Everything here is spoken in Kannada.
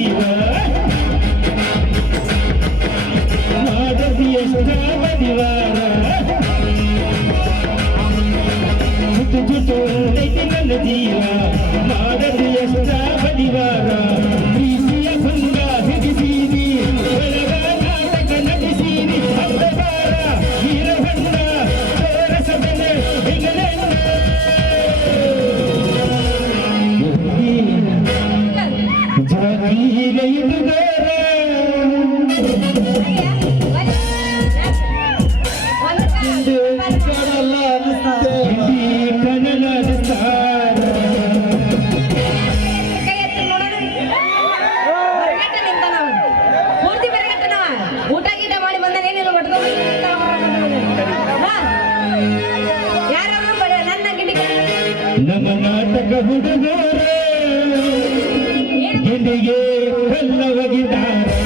ಜೀವ ಮಾಡದಿ ಎಷ್ಟ ಬದಿವಾರ ಚುಟ್ಟು ಚುಟ್ಟು ಐತಿ ನನ್ನ ಜೀವ ಮಾಡದಿ ಎಷ್ಟ ಬದಿವಾರ ಪ್ರೀತಿಯ ಭಂಗ ಹಿಡಿಸೀನಿ ಒಳಗ ನಾಟಕ ನಡೆಸೀನಿ ಅಂಧಕಾರ ವೀರಭಂಡ ತೋರಸದನೆ ಹಿಂಗಲೆನ್ನ ಜಾಗೀರ ಇದುಗಾರ ನಮ್ಮ ನಾಟಕ ಹುಡುಗರ ಗಿಂಡಿಗೆ ಕಲ್ಲ ಒಗಿದಾರ